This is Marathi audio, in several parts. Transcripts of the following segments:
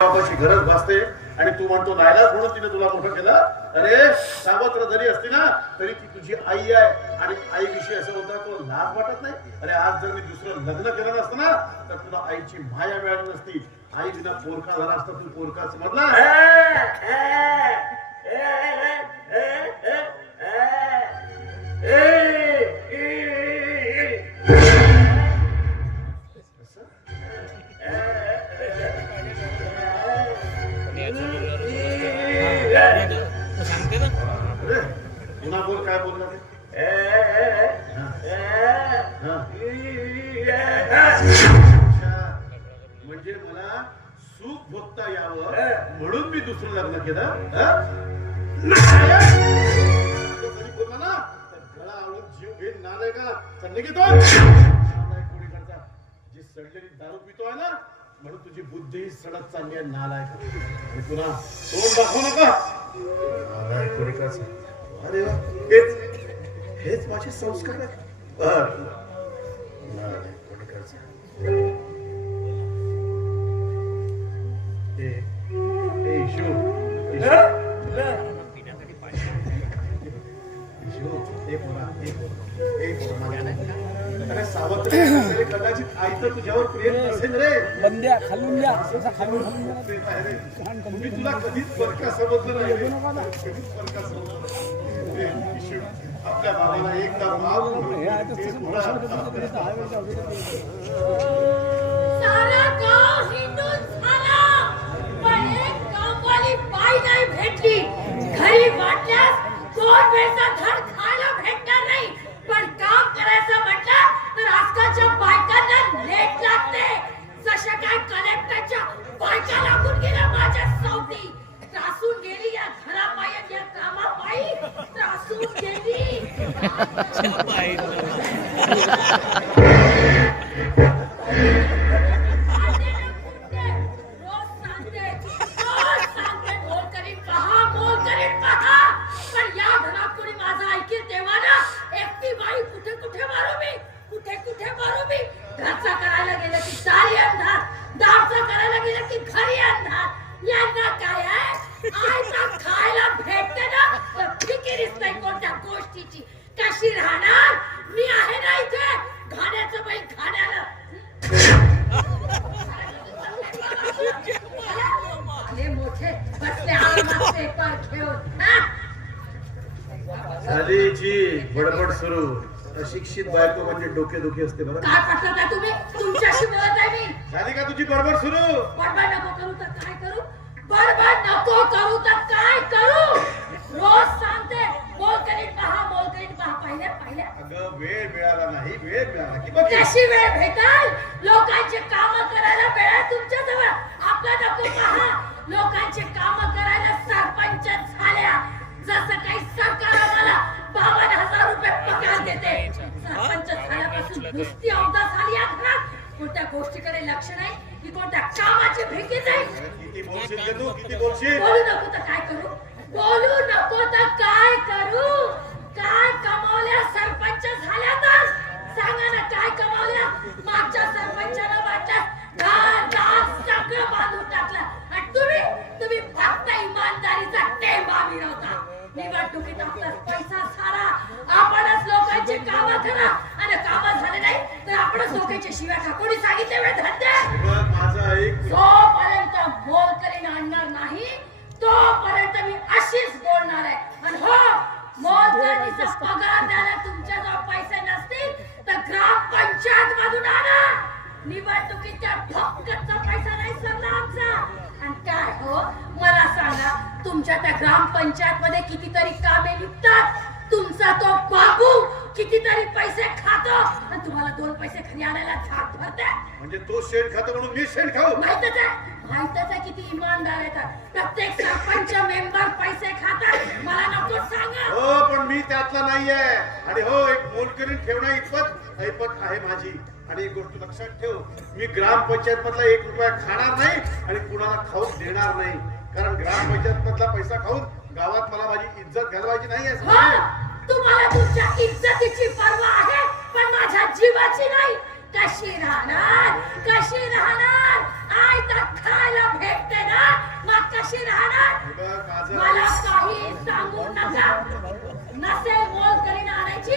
बाबाची गरज भासते आणि तू म्हणतो नायलाच म्हणून तिने तुला मोठं केलं अरे सावत्र जरी असती ना तरी ती तुझी आई आहे आणि आई विषयी असं होतं तुला लाज वाटत नाही अरे आज जर मी दुसरं लग्न केलं नसतं ना तर तुला आईची माया मिळाली नसती आई विना पोरका झाला असता तू पोरकाच समजला जीव घेईन नालाय का चालले की तो नालाय कोणीकडचा जी सडलेली दारू पितोय ना म्हणून तुझी बुद्धी सडत चालली आहे नालाय आणि तुला तोंड दाखवू नका. नालाय कोणीकडचा अरे वा, हेच हेच माझे संस्कार आहेत. बर. नालाय ए इशू इशू इशू ए. कदाचित आई तर तुझ्यावर प्रेम नसेल रे. बंद्या खालून द्या. खालून. मी तुला कधीच बरका समजलं नाही. रे. कधीच बरका समजलं नाही. ए, इशू, आपल्या बाबाला एकदा माफ? सारा गाव झाला पण एक कामवाली बाई नाही भेटली घरी वाटल्यास दोन वेळचा धड खायला भेटणार नाही पण काम करायचं म्हटलं तर आजकालच्या बायकांना लेट लागते जशा काय कलेक्टरच्या बायका लागून गेल्या माझ्या सावती त्रासून गेली या घरापायी या कामापायी त्रासून गेली रोज सांगते रोज सांगते मोल करीन पहा मोल करीन पहा पण या घरात कोणी माझं ऐकेल तेव्हा ना एकटी बाई कुठे कुठे मारू मी कुठे कुठे मारू मी घरचा करायला गेलं की दारी अंधार दारचा करायला गेलं की घरी अंधार यांना काय आहे आयता खायला भेटते ना फिकिरीच नाही कोणत्या गोष्टीची. कशी राहणार? झाली जी बडबड सुरू अशिक्षित बायको म्हणजे डोकेदुखी असते बरं. काय पटलं का तुम्ही? तुमच्याशी बोलत आहे मी. झाली का तुझी बडबड सुरू? बडबड नको करू तर काय करू? बडबड नको करू. की कोणत्या कामाची भीती नाही. किती बोलशील ग तू किती बोलशील? बोलू नको तर काय करू? बोलू नको तर काय करू? काय कमावल्या सरपंच झाल्या तर सांगा ना काय कमावल्या? मागच्या सरपंचाला वाटत घर दार सगळं बांधून टाकलं. आणि तुम्ही तुम्ही फक्त इमानदारीचा टेंबा मिळवता. निवडणुकीत आपला पैसा सारा. आपणच लोकांचे काम करा. आणि काम झाले नाही तर आपणच लोकांच्या शिव्या खा कोणी सांगितले धंदे निवडणुकीत त्या फक्कटचा पैसा नाही सरला आमचा. आणि काय हो? मला सांगा तुमच्या त्या ग्रामपंचायत मध्ये कितीतरी कामे निघतात. तुमचा तो बाबू कितीतरी पैसे खातो. आणि तुम्हाला दोन पैसे घरी आणायला झाक भरते. म्हणजे तो शेण खातो म्हणून मी शेण खाऊ? माहितच आहे? माहितच आहे किती इमानदार आहेत प्रत्येक सरपंच मेंबर पैसे खातात. मला नको सांगा. हो पण मी त्यातला नाहीये. आणि हो एक मोलकरीण ठेवण्या इतपत ऐपत आहे माझी. आणि एक गोष्ट लक्षात ठेव मी ग्रामपंचायत मधला एक रुपया खाणार नाही आणि कुणाला खाऊन देणार नाही. कारण ग्रामपंचायत मधला पैसा खाऊन गावात मला माझी इज्जत घालवायची नाही आहे. तुम्हाला तुमच्या इज्जतीची पर्वा आहे पण माझ्या जीवाची नाही. कशी राहणार? कशी राहणार? आय तर खायला भेटते ना? मग कशी राहणार? मला काही सांगू नका. नसेल मोल करीन आणायची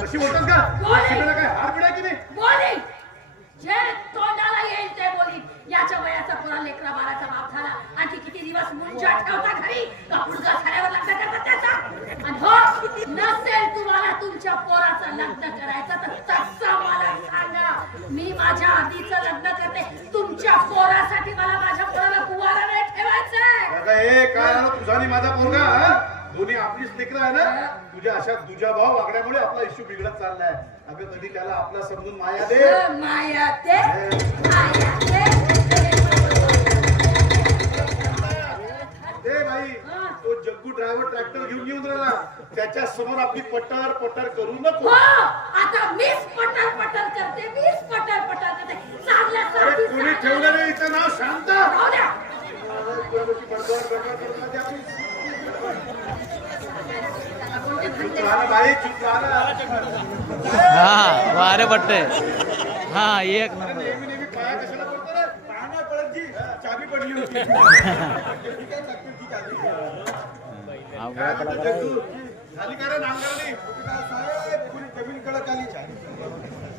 कशी बोलतात का बोले. शिकायला काय हार पिढा की नाही बोली जे तोंडाला येईल ते बोली याच्या वयाचा पुरा लेकरा बाराचा बाप झाला आणखी किती दिवस मुंजा ठेवता घरी का पुढचा झाल्यावर लग्न करता त्याचा आणि हो नसेल तुम्हाला तुमच्या पोराचं लग्न करायचं तर तसं मला सांगा मी माझ्या आधीचं लग्न करते तुमच्या पोरासाठी मला माझ्या पोराला कुवारा नाही हे काय तुझा आणि माझा पोरगा हा? दोन्ही आपलीच लेकरं आहे ना? तुझ्या अशा तुझ्या भाव वागण्यामुळे आपला इश्यू बिघडत चाललाय. अगं कधी त्याला आपला समजून माया दे. माया ते माया ते दे बाई तो जग्गू ड्रायव्हर ट्रॅक्टर घेऊन येऊन राहिला. त्याच्यासमोर आपली पट्टर पट्टर करू हो नको आता मीच पटर पटर करते मीच पटर पटर करते चांगल्या अरे साथी कोणी ठेवलं नाही इथं नाव शांत राहू द्या. चुप राहा बाई चुप राहा हा वारे पट्टे हा एक अरे नेहमी नेहमी पाया कशाला पडतो रे पाहा नाही पडत जी चाबी पडली होती ठीक आहे, नक्कीच ती चाबी. काय म्हणतो जग्गू? झाली का रे नांगरणी कुठं हा वारे पडते हा एक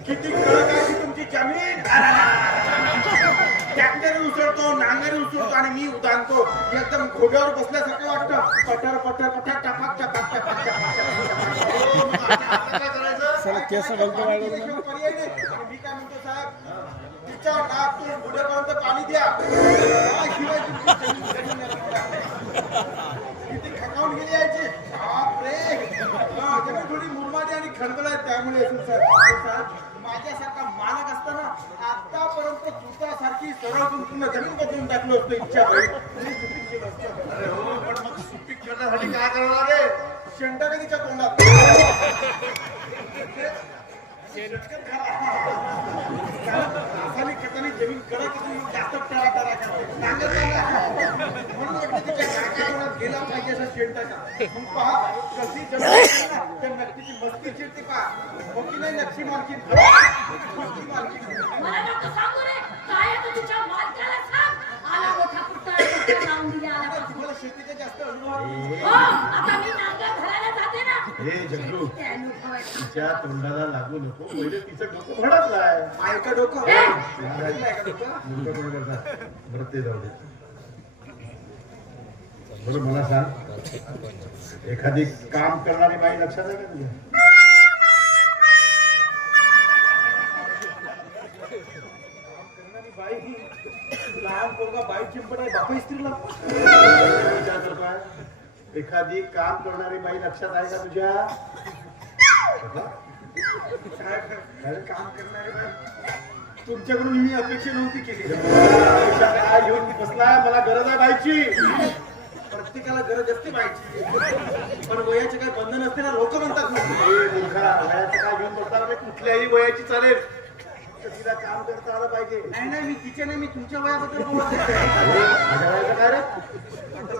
किती कडक आहे तुमची जमीन? ट्रॅक्टर उचलतो नांगरी उचलतो आणि मी उदानतो एकदम घोड्यावर बसल्यासारखं वाटतं पटर पटर पटर टपाक टपाक टपाक टपाक हो, काय करायचं पर्याय नाही आणि मी काय म्हणतो साहेब तिच्या नाकतून पुढेपर्यंत पाणी द्या नाही. किती खकावून गेली यायची बापरे हा, थोडी मुरमाडी आणि खडबड आहे त्यामुळे माझ्यासारखा मालक असताना तुझ्यासारखी सरळ पूर्ण जमीन बदलून टाकलं असतं इच्छा. अरे हो पण मग सुपीक करण्यासाठी काय करावं लागेल शेंडा का तिच्या तोंडात रासायनिक खताने जमीन मग जास्त टरा टरा करते. म्हणून म्हटलं तिच्या नाकातोंडात गेला पाहिजे असा शेण टाका. मग पहा, कशी जमीन नक्कीची मस्ती चिरते पहा. हो की नाही नक्षी मालकीण? मस्ती. मला नको सांगू रे काय आहे ते तुझ्या मालकाला सांग आला मोठा कुत्ता डोक्यात लावून दिले आता आला तुम्हाला शेतीचा जास्त अनुभव आहे. हो आता मी नांगर धरायला जाते ना हे जग्गू ते अनुभव आहे. तिच्या तोंडाला लागू नको पहिले तिचं डोकं भडकलाय आहे का डोकं? हे! आहे का डोकं? बरं ते जाऊ दे बरं मला सांग. एखादी काम करणारी बाई लक्षात आहे का तुझ्या? लहान बाई एखादी काम करणारी बाई लक्षात आहे का तुझ्या? काम करणारी बाई. तुमच्याकडून मी अपेक्षा नव्हती केली. काय घेऊन मी बसलाय मला गरज आहे बाईची. प्रत्येकाला गरज असते बाईची. पण वयाचे काही बंधन असते ना लोक म्हणतात काय कुठल्याही वयाची चालेल तिला काम करता आलं पाहिजे नाही नाही मी तिच्या नाही मी तुमच्या वयाबद्दल बोलत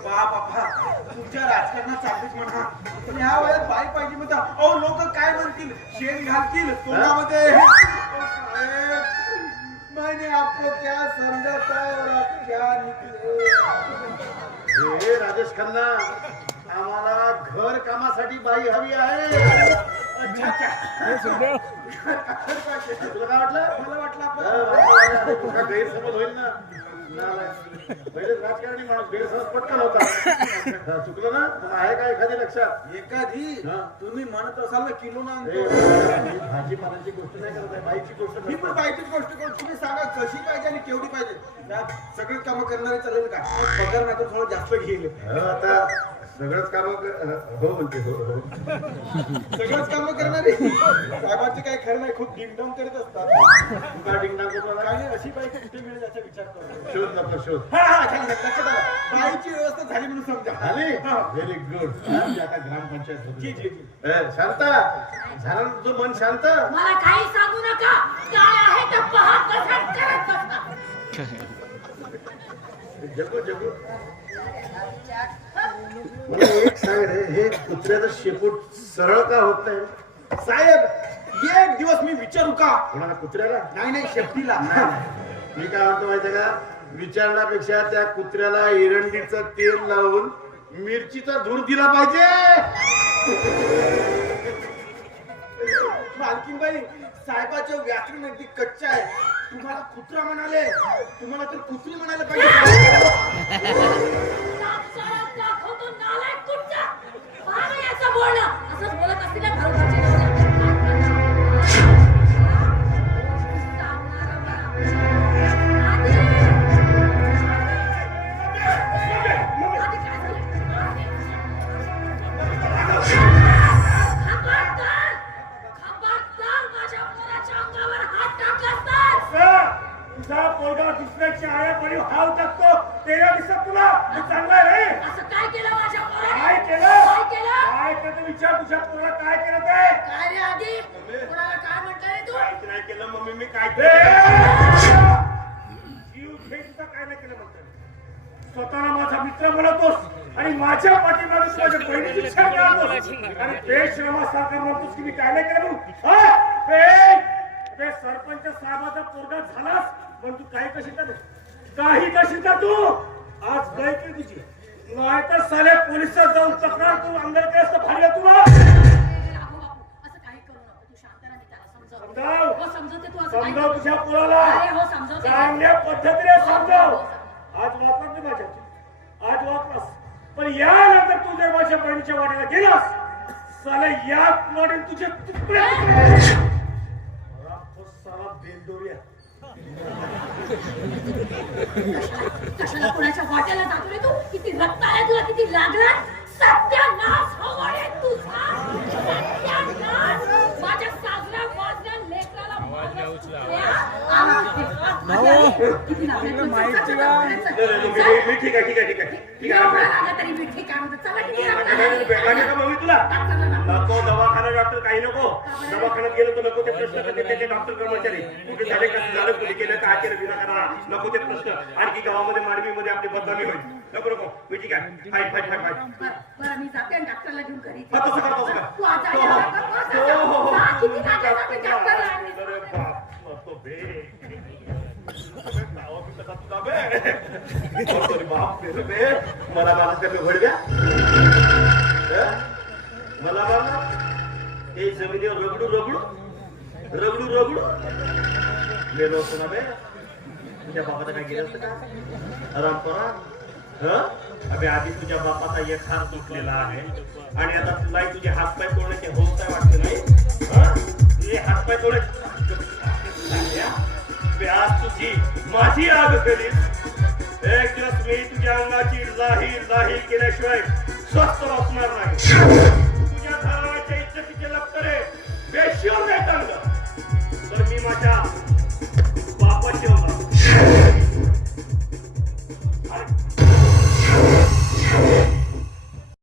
बापा तुमच्या राजकारणात चालतेच म्हणा पण ह्या वयात बाई पाहिजे म्हणता अहो लोक काय म्हणतील? शेण घालतील? तोंडामध्ये? अहो, साहेब, मैंने आपको क्या समझा क्या हे राजेश खन्ना आम्हाला घर कामासाठी बाई हवी आहे. तुला काय वाटलं मला वाटलं आपण तुझा गैरसमज होईल ना नालायक. राजकारणी माणूस गैरसमज पटकन होता चुकलं ना आहे का एखादी लक्षात एखादी तुम्ही म्हणत असाल ना किलो ना आणतो गोष्ट नाही करत आहे बाईची गोष्ट मी पण बाईचीच गोष्ट करून तुम्ही सांगा कशी पाहिजे आणि केवढी पाहिजे त्यात सगळी कामं करणारे चालेल का पगार नाही तर थोडं जास्त घेईल हो, आता सगळंच काम हो म्हणते हो हो. सगळंच कामं करणारे. साहेबांचे काही खरं नाही खूप डिंगडम करत असतात. तू काय डिंगडा करतो काय नाही अशी बाई कुठे मिळेल याचा विचार करतो शोध लवकर शोध. हा, हा, खाली लक्षात आलं. बाईची व्यवस्था झाली म्हणून समजा. झाली? हा. व्हेरी गुड आता ग्रामपंचायत जी होती. जी. ए, शांत. झालं ना तुझं मन शांत? मला काही सांगू नका. काय आहे तर पहा कसं करत बसा. जगू जगू. एक रे हे कुत्र्याचं शेपूट सरळ का होत नाही? साहेब एक दिवस मी विचारू का? कोणाला कुत्र्याला? नाही नाही शेपटीला. मी काय म्हणतो माहितीये का? विचारण्यापेक्षा त्या कुत्र्याला एरंडीचं तेल लावून मिरचीचा धूर दिला पाहिजे. मालकीनबाई साहेबाचं व्याकरण अगदी कच्च आहे. तुम्हाला कुत्रा म्हणाले तुम्हाला तर कुत्री म्हणायला पाहिजे. तुझा पोरगा दुसऱ्याची आयापणी हाव टाकतो तेव्हा दिसत तुला मी चांगला आहे रे. असं काय केलं माझ्या पोराने? काय केलं? काय केलं? काय केलं? विचार तुझ्या पोराला काय केलं ते काय रे आधी? काय रे तू? काहीच नाही केलं मम्मी. मी काय जीव घेतचा काय नाही केलं म्हणतात स्वतःला माझा मित्र म्हणतोस आणि माझ्या पाठीमागे माझ्या बहिणीची विचार करतोस आणि बेश्रमासारखा म्हणतोस की मी काय नाही केलं हा? सरपंच साहेबाचा पोरगा झालास? पण तू काही कशी कर काही कशी का तू? आज गय की तुझी? नाही तर साल्या पोलिसात जाऊन तक्रार करून अंदर केस तर फाडलं तुला. काही समजाव. हो, तू समजाव तुझ्या नको. पोराला. हो चांगल्या पद्धतीने समजाव. आज वाचलास नाही माझ्या आज वापरास पण यानंतर तू जर माझ्या बहिणीच्या वाड्याला गेलास साले या वाडीत तुझे तुकडे साला बेंदोऱ्या कशाला कोणाच्या वाट्याला जातो रे तू? किती रक्त आलाय तुला? किती लागला सत्यानाश हो वडे तुझा सत्यानाश माझ्या साजऱ्या वाजऱ्या लेकराला मारलंस तू, या? आम्ही- किती लागले तुला? चल, चल, चल, नाही, चल, नाही, चल. मी- ठीक आहे ठीक आहे ठीक आहे ठीक आहे भेटला का तुला. नको दवाखाना डॉक्टर काही नको दवाखान्यात गेलो तर नको ते प्रश्न करते त्याचे डॉक्टर कर्मचारी कुठे झाले कसं झालं कुठे केलं काय केलं विनाकारण नको ते प्रश्न आणखी गावामध्ये मानवीमध्ये आपली बदनामी होईल नको नको मी ठीक आहे फाईट फाईट बरं, बरं, मी जाते डॉक्टरला घेऊन घरी हा, तसं करा, तसं करा. हो, हो. हो, मला मला त्या घडव्या मला मला ते जमिनीवर रगडू रगडू. रगडू रगडू गेलो असतो ना बे तुझ्या बापाचं काय गेलं असतं का रामपरा हं अबे आधी तुझ्या बापाचा एक हात तुटलेला आहे. आणि आता तुलाही तुझे हात पाय तोडण्याचे होत आहे Anthony.